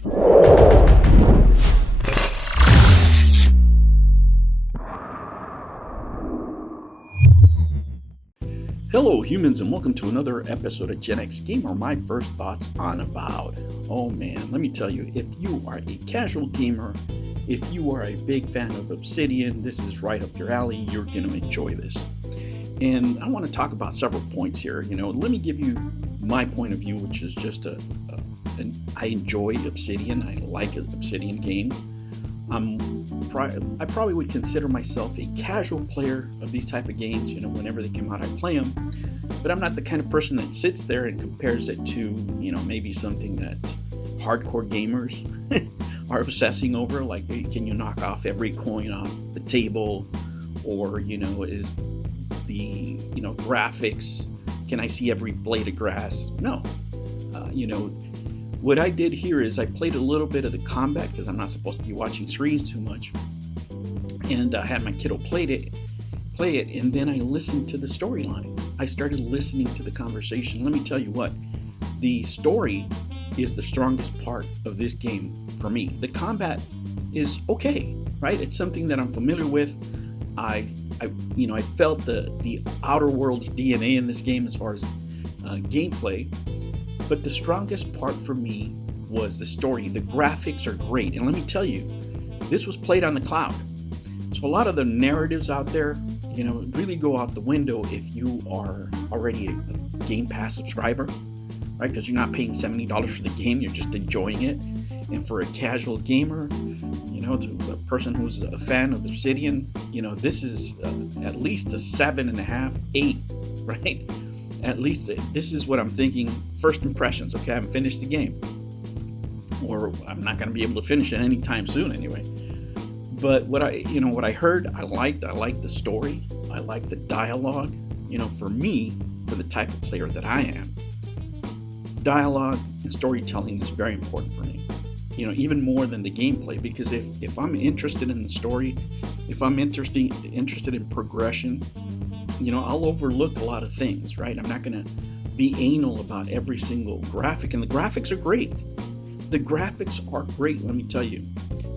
Hello humans, and welcome to another episode of Gen X Gamer, my first thoughts on Avowed. Oh man, let me tell you, if you are a casual gamer, if you are a big fan of Obsidian, this is right up your alley. You're going to enjoy this. And I want to talk about several points here. Let me give you my point of view, which is just I enjoy Obsidian. I like Obsidian games. I probably would consider myself a casual player of these type of games. Whenever they come out, I play them. But I'm not the kind of person that sits there and compares it to, maybe something that hardcore gamers are obsessing over. Like, can you knock off every coin off the table? Or, is the, graphics, can I see every blade of grass? No. What I did here is I played a little bit of the combat because I'm not supposed to be watching screens too much, and I had my kiddo play it, and then I listened to the storyline. I started listening to the conversation. Let me tell you what, the story is the strongest part of this game for me. The combat is okay, right? It's something that I'm familiar with. I felt the Outer Worlds DNA in this game as far as gameplay. But the strongest part for me was the story. The graphics are great. And let me tell you, this was played on the cloud. So a lot of the narratives out there, really go out the window if you are already a Game Pass subscriber, right? Because you're not paying $70 for the game, you're just enjoying it. And for a casual gamer, to a person who's a fan of Obsidian, this is at least a 7.5, 8, right? At least this is what I'm thinking. First impressions. Okay, I haven't finished the game, or I'm not going to be able to finish it anytime soon anyway. But what I heard, I liked the story. I liked the dialogue. For me, for the type of player that I am, dialogue and storytelling is very important for me. Even more than the gameplay, because if I'm interested in the story, if I'm interested in progression, I'll overlook a lot of things, right? I'm not going to be anal about every single graphic, and the graphics are great. The graphics are great, let me tell you.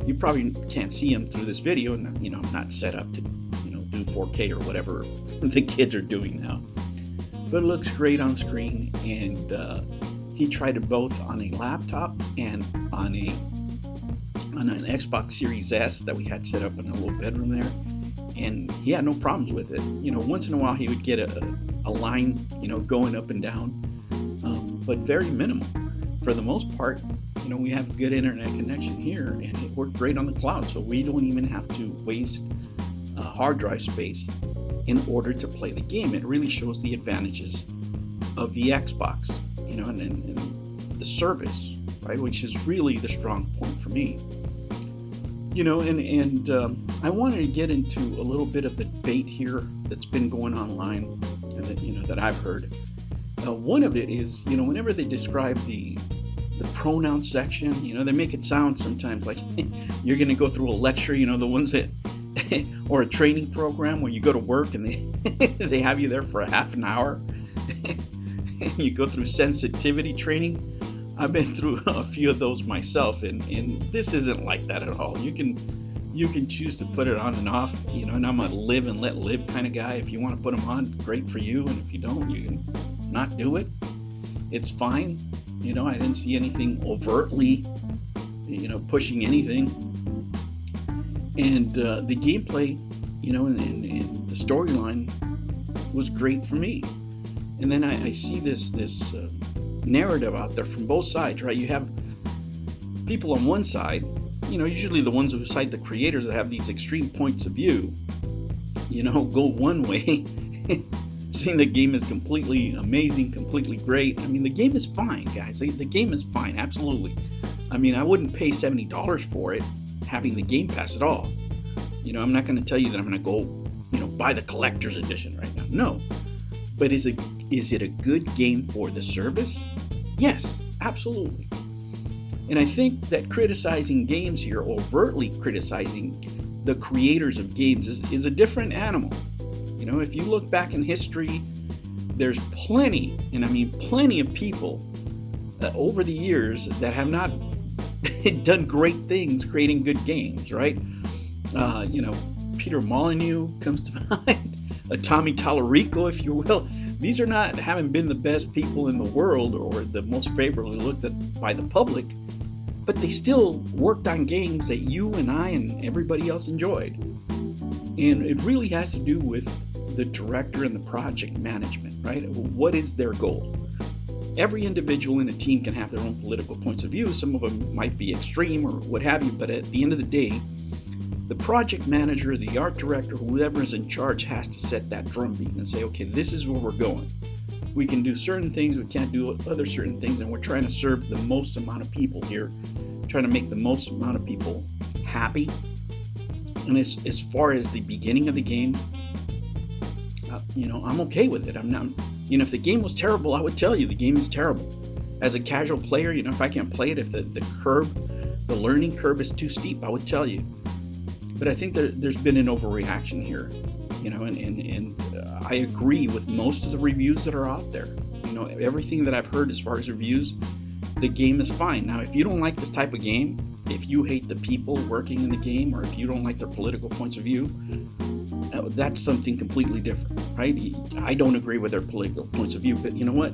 You probably can't see them through this video, and I'm not set up to, do 4K or whatever the kids are doing now. But it looks great on screen, and he tried it both on a laptop and on an Xbox Series S that we had set up in a little bedroom there. And he had no problems with it. Once in a while he would get a line, going up and down, but very minimal. For the most part, we have good internet connection here, and it works great on the cloud, so we don't even have to waste hard drive space in order to play the game. It really shows the advantages of the Xbox, and the service, right, which is really the strong point for me. I wanted to get into a little bit of the debate here that's been going online, and that I've heard. One of it is, whenever they describe the pronoun section, they make it sound sometimes like you're going to go through a lecture, the ones that, or a training program where you go to work and they have you there for a half an hour, and you go through sensitivity training. I've been through a few of those myself, and this isn't like that at all. You can choose to put it on and off, and I'm a live and let live kind of guy. If you want to put them on, great for you, and if you don't, you can not do it. It's fine. I didn't see anything overtly, pushing anything. And the gameplay, and the storyline was great for me. And then I see this narrative out there from both sides, right? You have people on one side, usually the ones who cite the creators that have these extreme points of view, go one way, saying the game is completely amazing, completely great. I mean, the game is fine, guys. The game is fine, absolutely. I mean, I wouldn't pay $70 for it, having the Game Pass at all. I'm not going to tell you that I'm going to go, buy the collector's edition right now. No. But is it a good game for the service? Yes, absolutely. And I think that criticizing games here, overtly criticizing the creators of games, is a different animal. If you look back in history, there's plenty, and I mean plenty of people over the years that have not done great things creating good games, right? Peter Molyneux comes to mind, Tommy Tallarico, if you will. These are not, haven't been the best people in the world or the most favorably looked at by the public, but they still worked on games that you and I and everybody else enjoyed. And it really has to do with the director and the project management, right? What is their goal? Every individual in a team can have their own political points of view. Some of them might be extreme or what have you, but at the end of the day, the project manager, the art director, whoever is in charge has to set that drumbeat and say, okay, this is where we're going. We can do certain things, we can't do other certain things, and we're trying to serve the most amount of people here, trying to make the most amount of people happy. And as far as the beginning of the game, I'm okay with it. I'm not, if the game was terrible, I would tell you the game is terrible. As a casual player, if I can't play it, if the learning curve is too steep, I would tell you. But I think there's been an overreaction here, and I agree with most of the reviews that are out there. Everything that I've heard as far as reviews, the game is fine. Now, if you don't like this type of game, if you hate the people working in the game, or if you don't like their political points of view, that's something completely different, right? I don't agree with their political points of view, but you know what?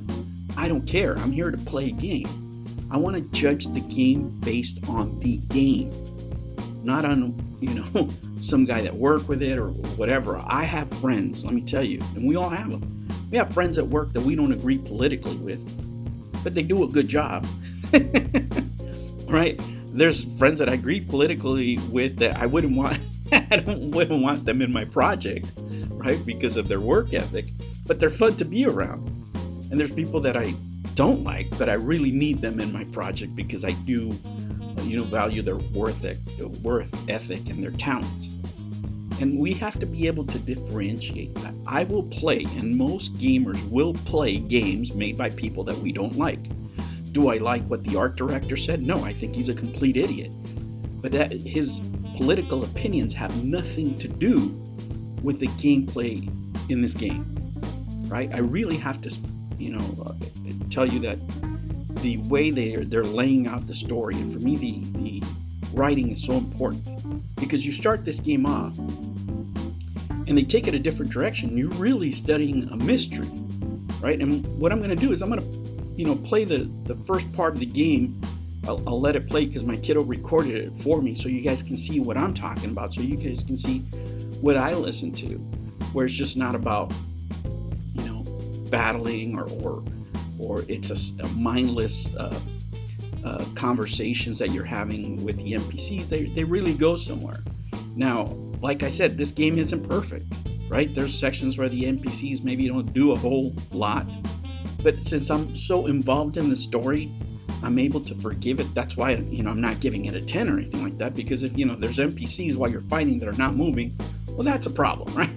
I don't care. I'm here to play a game. I want to judge the game based on the game, not on some guy that worked with it or whatever. I have friends, let me tell you, and we all have them. We have friends at work that we don't agree politically with, but they do a good job. Right? There's friends that I agree politically with that I wouldn't want wouldn't want them in my project, right? Because of their work ethic, but they're fun to be around. And there's people that I don't like, but I really need them in my project because I do value their worth ethic and their talents. And we have to be able to differentiate that. I will play, and most gamers will play games made by people that we don't like. Do I like what the art director said? No, I think he's a complete idiot. But his political opinions have nothing to do with the gameplay in this game, right? I really have to, tell you that the way they're laying out the story, and for me the writing is so important, because you start this game off and they take it a different direction. You're really studying a mystery, right? And what I'm going to do is I'm going to play the first part of the game. I'll let it play because my kiddo recorded it for me, so you guys can see what I'm talking about, so you guys can see what I listen to, where it's just not about battling or it's a mindless conversations that you're having with the NPCs. They really go somewhere. Now, like I said, this game isn't perfect, right? There's sections where the NPCs maybe don't do a whole lot, but since I'm so involved in the story, I'm able to forgive it. That's why I'm not giving it a 10 or anything like that, because if there's NPCs while you're fighting that are not moving, well, that's a problem, right?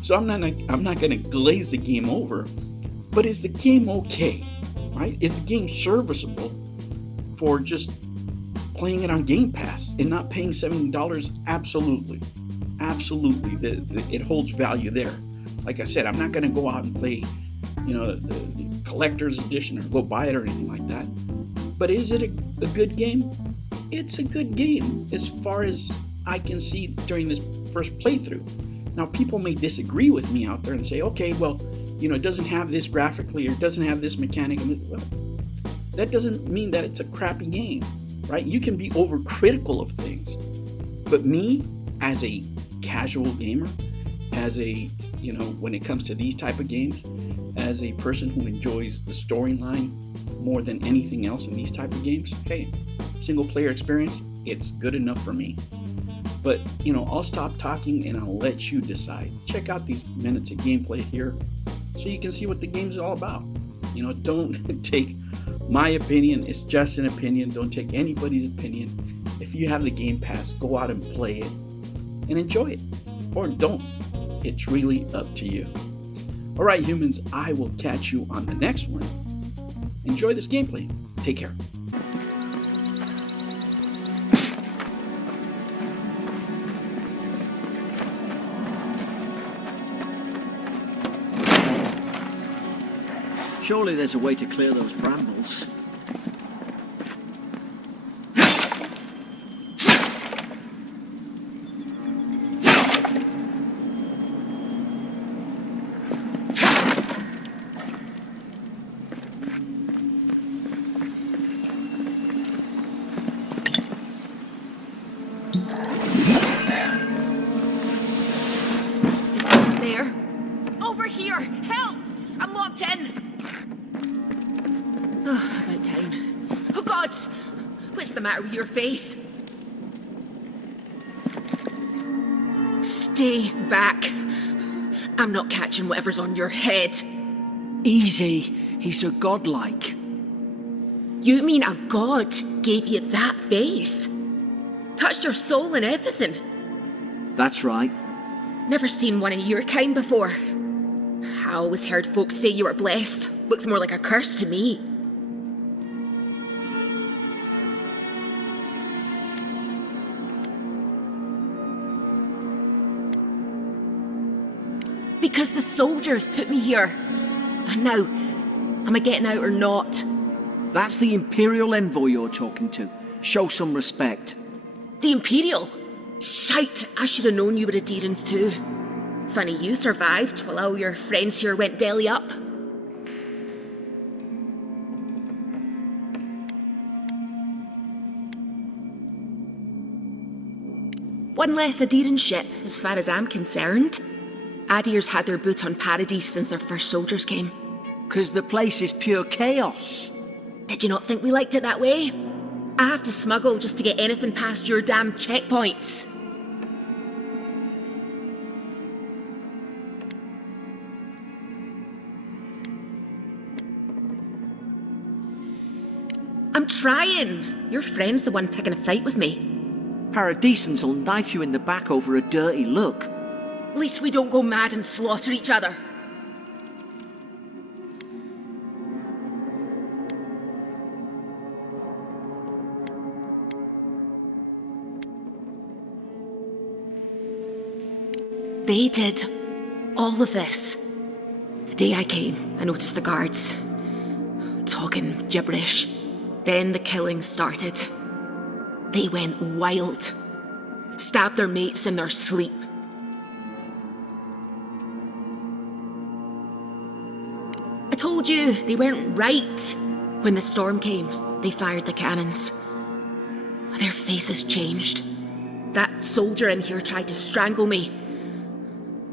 So I'm not going to glaze the game over. But is the game okay, right? Is the game serviceable for just playing it on Game Pass and not paying $70? Absolutely. It holds value there. Like I said, I'm not going to go out and play, the collector's edition or go buy it or anything like that. But is it a good game? It's a good game as far as I can see during this first playthrough. Now, people may disagree with me out there and say, okay, well, it doesn't have this graphically or it doesn't have this mechanic. Well, that doesn't mean that it's a crappy game, right? You can be overcritical of things. But me, as a casual gamer, as a, when it comes to these type of games, as a person who enjoys the storyline more than anything else in these type of games, hey, single player experience, it's good enough for me. But, I'll stop talking and I'll let you decide. Check out these minutes of gameplay here so you can see what the game's all about. Don't take my opinion. It's just an opinion. Don't take anybody's opinion. If you have the Game Pass, go out and play it and enjoy it. Or don't. It's really up to you. All right, humans, I will catch you on the next one. Enjoy this gameplay. Take care. Surely there's a way to clear those brambles. God! What's the matter with your face? Stay back. I'm not catching whatever's on your head. Easy. He's so godlike. You mean a god gave you that face? Touched your soul and everything? That's right. Never seen one of your kind before. I always heard folks say you were blessed. Looks more like a curse to me. Because the soldiers put me here. And now, am I getting out or not? That's the Imperial envoy you're talking to. Show some respect. The Imperial? Shite, I should have known you were a Deerans too. Funny you survived while all your friends here went belly up. One less Aderan ship, as far as I'm concerned. Adir's had their boot on Paradise since their first soldiers came. 'Cause the place is pure chaos. Did you not think we liked it that way? I have to smuggle just to get anything past your damn checkpoints. I'm trying. Your friend's the one picking a fight with me. Paradisans will knife you in the back over a dirty look. At least we don't go mad and slaughter each other. They did all of this. The day I came, I noticed the guards talking gibberish. Then the killing started. They went wild. Stabbed their mates in their sleep. I told you they weren't right. When the storm came, they fired the cannons. Their faces changed. That soldier in here tried to strangle me.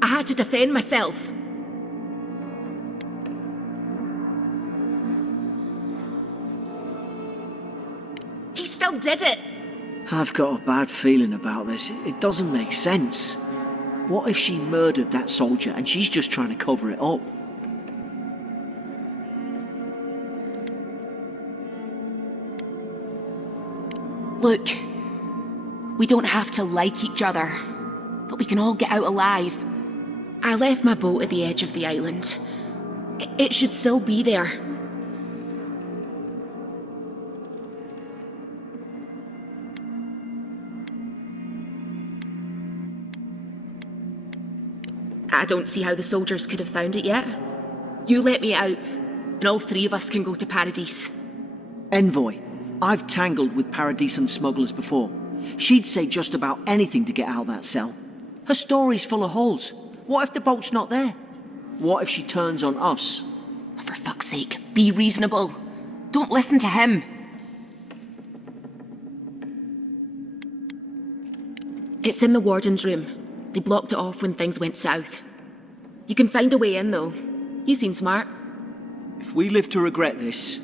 I had to defend myself. He still did it. I've got a bad feeling about this. It doesn't make sense. What if she murdered that soldier and she's just trying to cover it up? Look, we don't have to like each other, but we can all get out alive. I left my boat at the edge of the island. It should still be there. I don't see how the soldiers could have found it yet. You let me out, and all three of us can go to Paradise. Envoy, I've tangled with Paradisan smugglers before. She'd say just about anything to get out that cell. Her story's full of holes. What if the boat's not there? What if she turns on us? For fuck's sake, be reasonable. Don't listen to him. It's in the warden's room. They blocked it off when things went south. You can find a way in, though. You seem smart. If we live to regret this...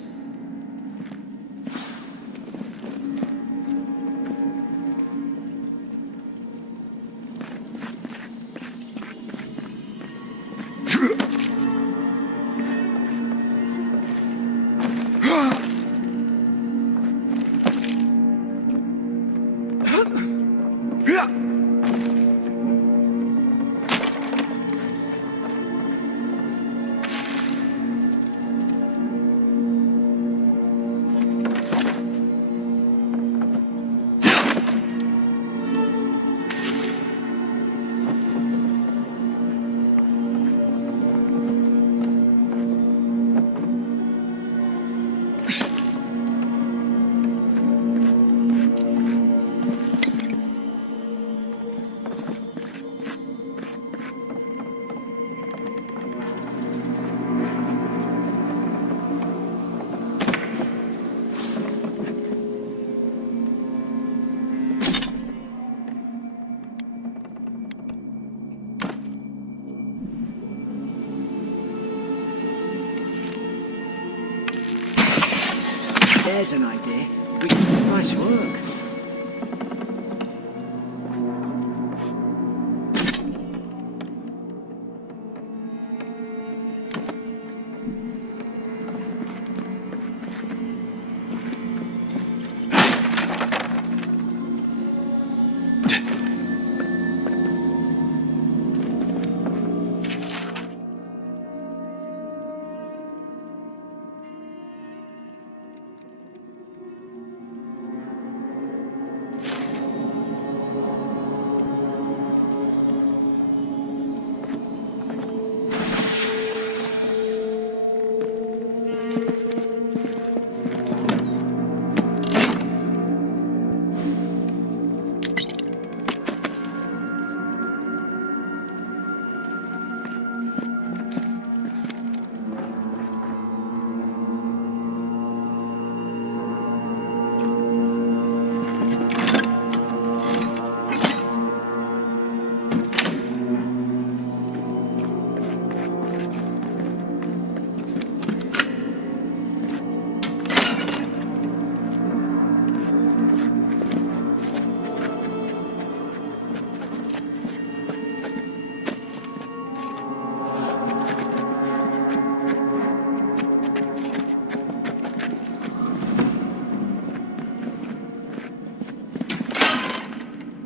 There's an idea. Nice work.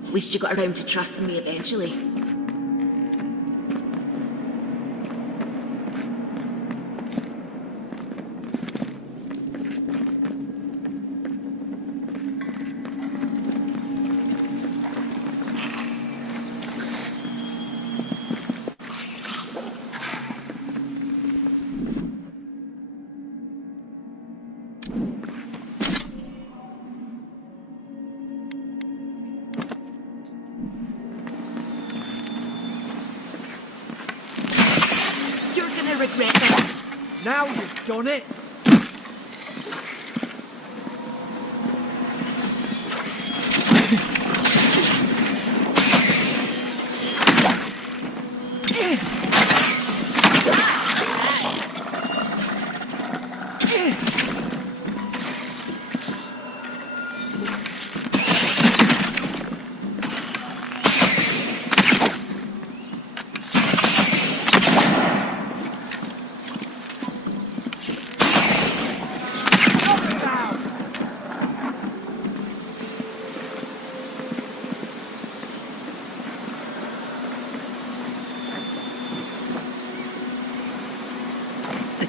At least you got around to trusting me eventually. You're gonna regret this. Now you've done it.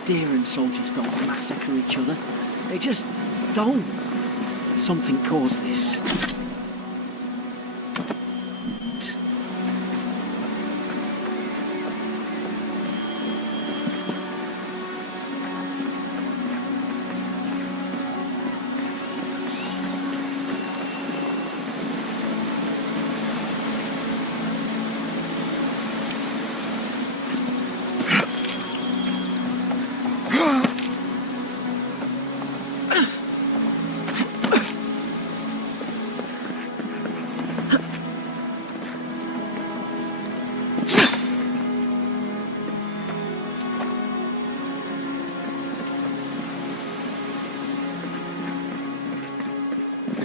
Deer and soldiers don't massacre each other. They just don't. Something caused this.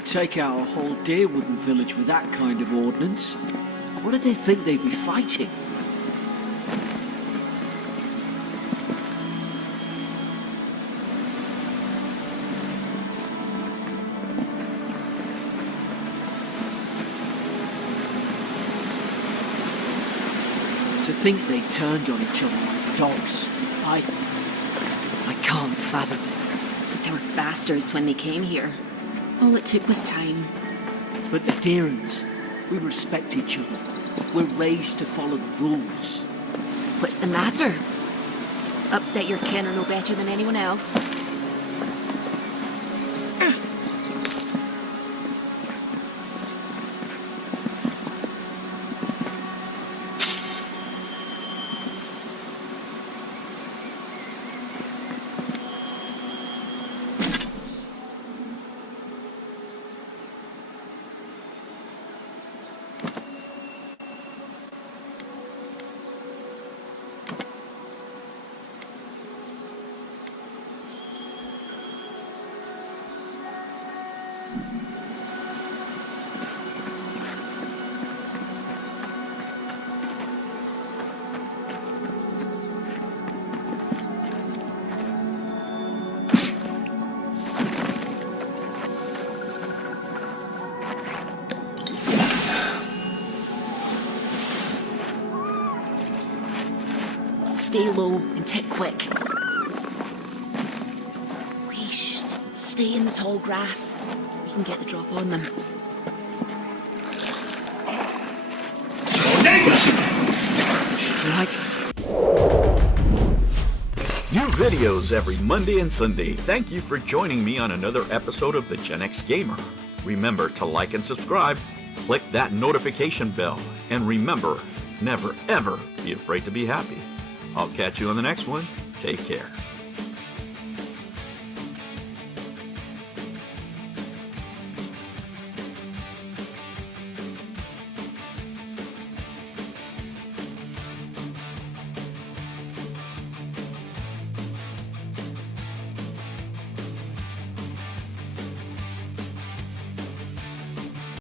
Take out a whole deer-wooden village with that kind of ordnance. What did they think they'd be fighting? To think they turned on each other like dogs. I can't fathom it. They were bastards when they came here. All it took was time. But the Deerans, we respect each other. We're raised to follow the rules. What's the matter? Upset your kin or no better than anyone else? Stay low and tick quick. Whoosh. Stay in the tall grass. We can get the drop on them. Strike. New videos every Monday and Sunday. Thank you for joining me on another episode of the Gen X Gamer. Remember to like and subscribe, click that notification bell, and remember, never ever be afraid to be happy. I'll catch you on the next one. Take care.